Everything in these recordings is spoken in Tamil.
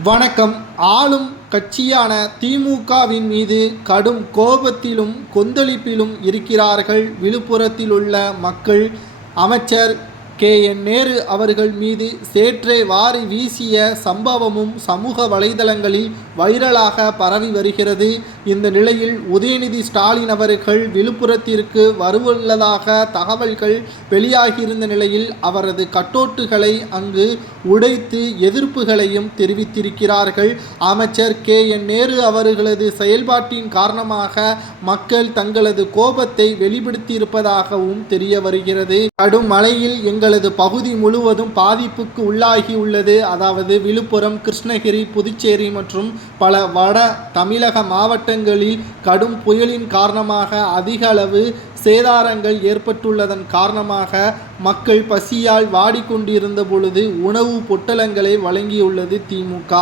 வணக்கம். ஆளும் கட்சியான திமுகவின் மீது கடும் கோபத்திலும் கொந்தளிப்பிலும் இருக்கிறார்கள் விழுப்புரத்தில் உள்ள மக்கள். அமைச்சர் KN நேரு அவர்கள் மீது சேற்றை வாரி வீசிய சம்பவமும் சமூக வலைதளங்களில் வைரலாக பரவி வருகிறது. இந்த நிலையில் உதயநிதி ஸ்டாலின் அவர்கள் விழுப்புரத்திற்கு வரவுள்ளதாக தகவல்கள் வெளியாகியிருந்த நிலையில் அவரது கட்டோட்டுகளை அங்கு உடைத்து எதிர்ப்புகளையும் தெரிவித்திருக்கிறார்கள். அமைச்சர் KN நேரு அவர்களது செயல்பாட்டின் காரணமாக மக்கள் தங்களது கோபத்தை வெளிப்படுத்தியிருப்பதாகவும் தெரிய வருகிறது. கடும் மழையில் எங்களது பகுதி முழுவதும் பாதிப்புக்கு உள்ளாகியுள்ளது. அதாவது விழுப்புரம், கிருஷ்ணகிரி, புதுச்சேரி மற்றும் பல வட தமிழக மாவட்டங்களில் கடும் புயலின் காரணமாக அதிக அளவு சேதாரங்கள் ஏற்பட்டுள்ளதன் காரணமாக மக்கள் பசியால் வாடிக்கொண்டிருந்த பொழுது உணவு பொட்டலங்களை வழங்கியுள்ளது திமுக.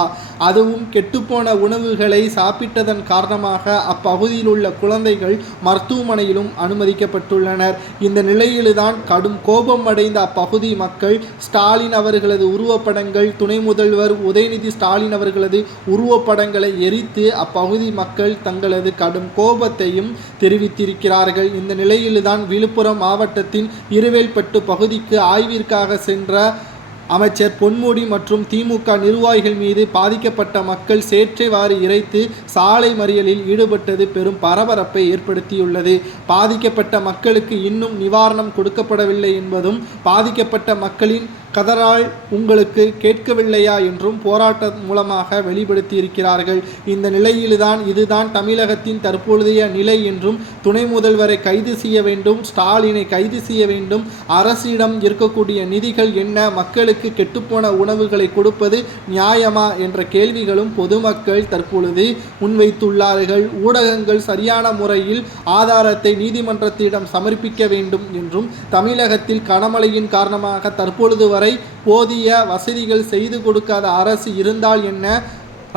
அதுவும் கெட்டுப்போன உணவுகளை சாப்பிட்டதன் காரணமாக அப்பகுதியில் உள்ள குழந்தைகள் மருத்துவமனையிலும் அனுமதிக்கப்பட்டுள்ளனர். இந்த நிலையில்தான் கடும் கோபம் அடைந்த அப்பகுதி மக்கள் ஸ்டாலின் அவர்களது உருவப்படங்கள், துணை முதல்வர் உதயநிதி ஸ்டாலின் அவர்களது உருவப்படங்களை எரித்து அப்பகுதி மக்கள் தங்களது கடும் கோபத்தையும் தெரிவித்திருக்கிறார்கள். இந்த நிலையில்தான் விழுப்புரம் மாவட்டத்தின் இருவேல்பட்டு பகுதிக்கு ஆய்விற்காக சென்ற அமைச்சர் பொன்முடி மற்றும் திமுக நிர்வாகிகள் மீது பாதிக்கப்பட்ட மக்கள் சேற்றை வாரி இறைத்து சாலை மறியலில் ஈடுபட்டது பெரும் பரபரப்பை ஏற்படுத்தியுள்ளது. பாதிக்கப்பட்ட மக்களுக்கு இன்னும் நிவாரணம் கொடுக்கப்படவில்லை என்பதும், பாதிக்கப்பட்ட மக்களின் கதறால் உங்களுக்கு கேட்கவில்லையா என்றும் போராட்டம் மூலமாக வெளிப்படுத்தியிருக்கிறார்கள். இந்த நிலையில்தான் இதுதான் தமிழகத்தின் தற்பொழுதைய நிலை என்றும், துணை முதல்வரை கைது செய்ய வேண்டும், ஸ்டாலினை கைது செய்ய வேண்டும், அரசிடம் இருக்கக்கூடிய நிதிகள் என்ன, மக்களுக்கு கெட்டுப்போன உணவுகளை கொடுப்பது நியாயமா என்ற கேள்விகளும் பொதுமக்கள் தற்பொழுது முன்வைத்துள்ளார்கள். ஊடகங்கள் சரியான முறையில் ஆதாரத்தை நீதிமன்றத்திடம் சமர்ப்பிக்க வேண்டும் என்றும், தமிழகத்தில் கனமழையின் காரணமாக தற்பொழுது வரை போதிய வசதிகள் செய்து கொடுக்காத அரசு இருந்தால் என்ன,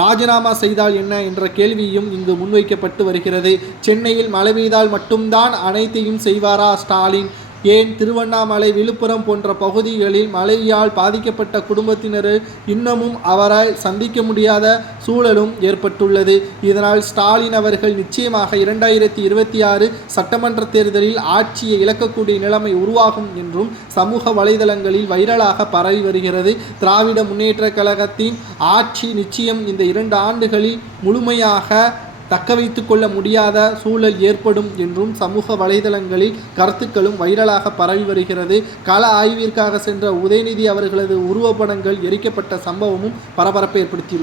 ராஜினாமா செய்தால் என்ன என்ற கேள்வியும் இங்கு முன்வைக்கப்பட்டு வருகிறது. சென்னையில் மழை பெய்தால் மட்டும்தான் அனைத்தையும் செய்வாரா ஸ்டாலின்? ஏன் திருவண்ணாமலை, விழுப்புரம் போன்ற பகுதிகளில் மழையால் பாதிக்கப்பட்ட குடும்பத்தினர் இன்னமும் அவரால் சந்திக்க முடியாத சூழலும் ஏற்பட்டுள்ளது. இதனால் ஸ்டாலின் அவர்கள் நிச்சயமாக 2026 சட்டமன்ற தேர்தலில் ஆட்சியை இழக்கக்கூடிய நிலைமை உருவாகும் என்றும் சமூக வலைதளங்களில் வைரலாக பரவி வருகிறது. திராவிட முன்னேற்ற கழகத்தின் ஆட்சி நிச்சயம் இந்த 2 ஆண்டுகளில் முழுமையாக தக்க வைத்துக் கொள்ள முடியாத சூழல் ஏற்படும் என்றும் சமூக வலைதளங்களில் கருத்துக்களும் வைரலாக பரவி வருகிறது. கள ஆய்விற்காக சென்ற உதயநிதி அவர்களது உருவப்படங்கள் எரிக்கப்பட்ட சம்பவமும் பரபரப்பை ஏற்படுத்தியுள்ளது.